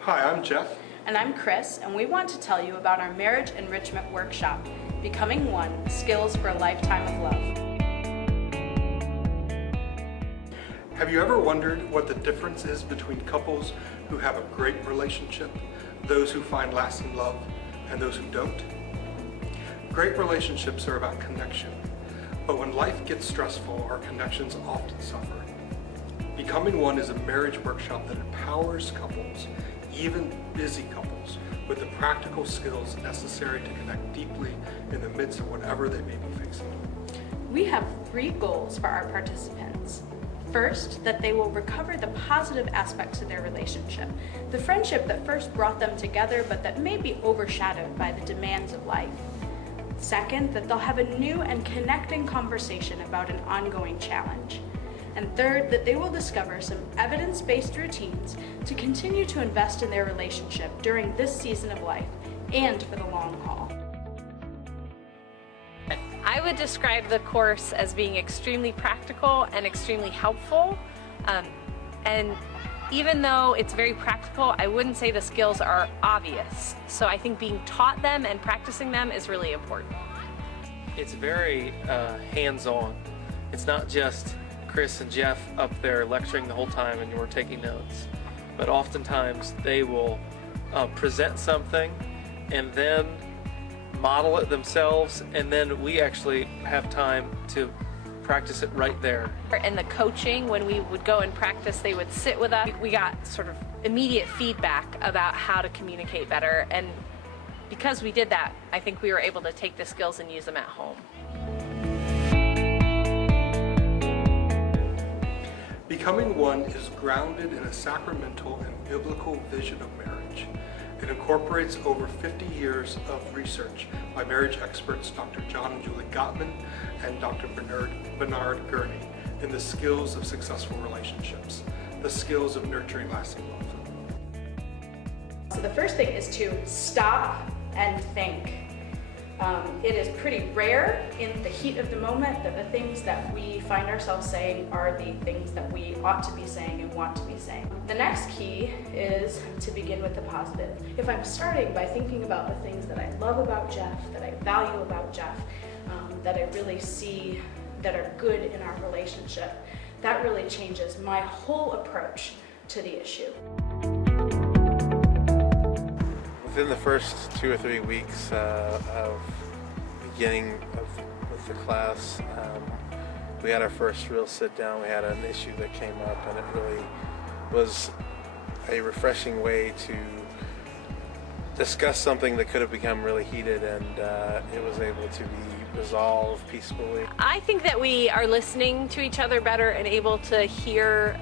Hi, I'm Jeff. And I'm Chris, and we want to tell you about our Marriage Enrichment Workshop, Becoming One, Skills for a Lifetime of Love. Have you ever wondered what the difference is between couples who have a great relationship, those who find lasting love, and those who don't? Great relationships are about connection, but when life gets stressful, our connections often suffer. Becoming One is a marriage workshop that empowers couples, even busy couples, with the practical skills necessary to connect deeply in the midst of whatever they may be facing. We have 3 goals for our participants. First, that they will recover the positive aspects of their relationship, the friendship that first brought them together but that may be overshadowed by the demands of life. Second, that they'll have a new and connecting conversation about an ongoing challenge. And third, that they will discover some evidence-based routines to continue to invest in their relationship during this season of life and for the long haul. I would describe the course as being extremely practical and extremely helpful. And even though it's very practical, I wouldn't say the skills are obvious. So I think being taught them and practicing them is really important. It's very hands-on. It's not just Chris and Jeff up there lecturing the whole time and you're taking notes. But oftentimes they will present something and then model it themselves, and then we actually have time to practice it right there. And the coaching, when we would go and practice, they would sit with us. We got sort of immediate feedback about how to communicate better, and because we did that, I think we were able to take the skills and use them at home. Becoming One is grounded in a sacramental and biblical vision of marriage. It incorporates over 50 years of research by marriage experts Dr. John and Julie Gottman and Dr. Bernard Gurney in the skills of successful relationships, the skills of nurturing lasting love. So the first thing is to stop and think. It is pretty rare in the heat of the moment that the things that we find ourselves saying are the things that we ought to be saying and want to be saying. The next key is to begin with the positive. If I'm starting by thinking about the things that I love about Jeff, that I value about Jeff, that I really see that are good in our relationship, that really changes my whole approach to the issue. Within the first 2 or 3 weeks of beginning with the class, we had our first real sit down. We had an issue that came up, and it really was a refreshing way to discuss something that could have become really heated, and it was able to be resolved peacefully. I think that we are listening to each other better and able to hear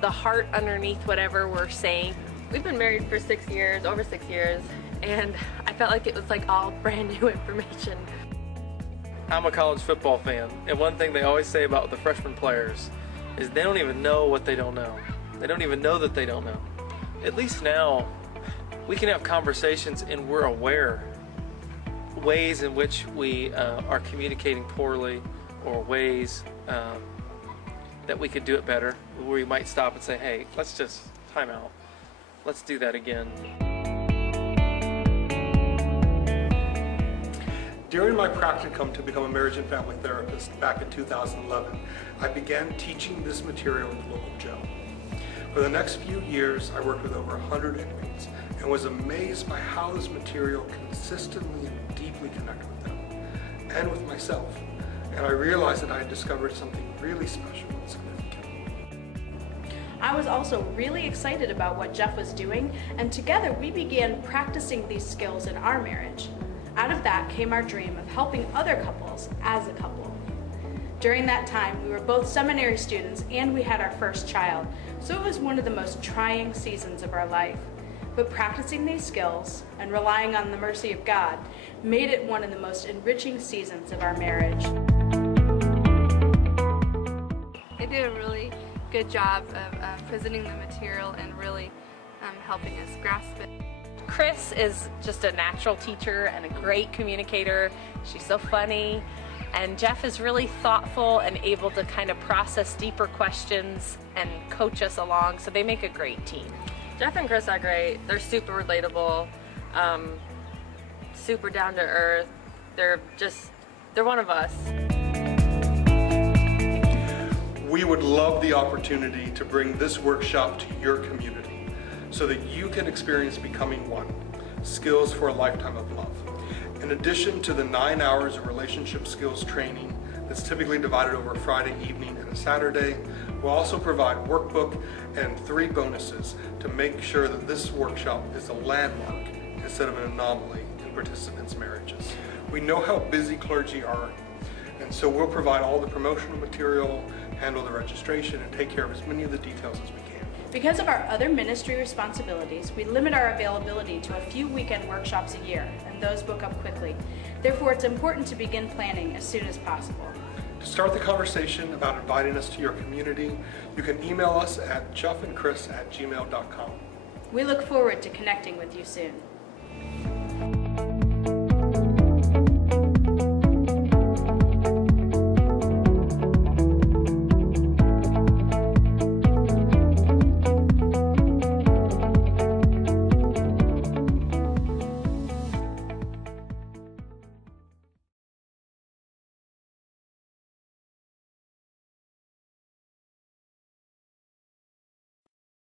the heart underneath whatever we're saying. We've been married for 6 years, over 6 years, and I felt like it was like all brand new information. I'm a college football fan, and one thing they always say about the freshman players is they don't even know what they don't know. They don't even know that they don't know. At least now, we can have conversations and we're aware ways in which we are communicating poorly, or ways that we could do it better, where we might stop and say, hey, let's just time out. Let's do that again. During my practicum to become a marriage and family therapist back in 2011, I began teaching this material in the local jail. For the next few years, I worked with over 100 inmates and was amazed by how this material consistently and deeply connected with them and with myself. And I realized that I had discovered something really special and significant. I was also really excited about what Jeff was doing, and together we began practicing these skills in our marriage. Out of that came our dream of helping other couples as a couple. During that time, we were both seminary students and we had our first child, so it was one of the most trying seasons of our life. But practicing these skills and relying on the mercy of God made it one of the most enriching seasons of our marriage. They did a really good job of presenting the material and really helping us grasp it. Chris is just a natural teacher and a great communicator. She's so funny. And Jeff is really thoughtful and able to kind of process deeper questions and coach us along, so they make a great team. Jeff and Chris are great. They're super relatable, super down to earth. They're one of us. We would love the opportunity to bring this workshop to your community so that you can experience becoming one, skills for a lifetime of love. In addition to the 9 hours of relationship skills training that's typically divided over a Friday evening and a Saturday, we'll also provide workbook and 3 bonuses to make sure that this workshop is a landmark instead of an anomaly in participants' marriages. We know how busy clergy are, and so we'll provide all the promotional material, handle the registration, and take care of as many of the details as we can. Because of our other ministry responsibilities, we limit our availability to a few weekend workshops a year, and those book up quickly. Therefore, it's important to begin planning as soon as possible. To start the conversation about inviting us to your community, you can email us at jeffandchris@gmail.com. We look forward to connecting with you soon.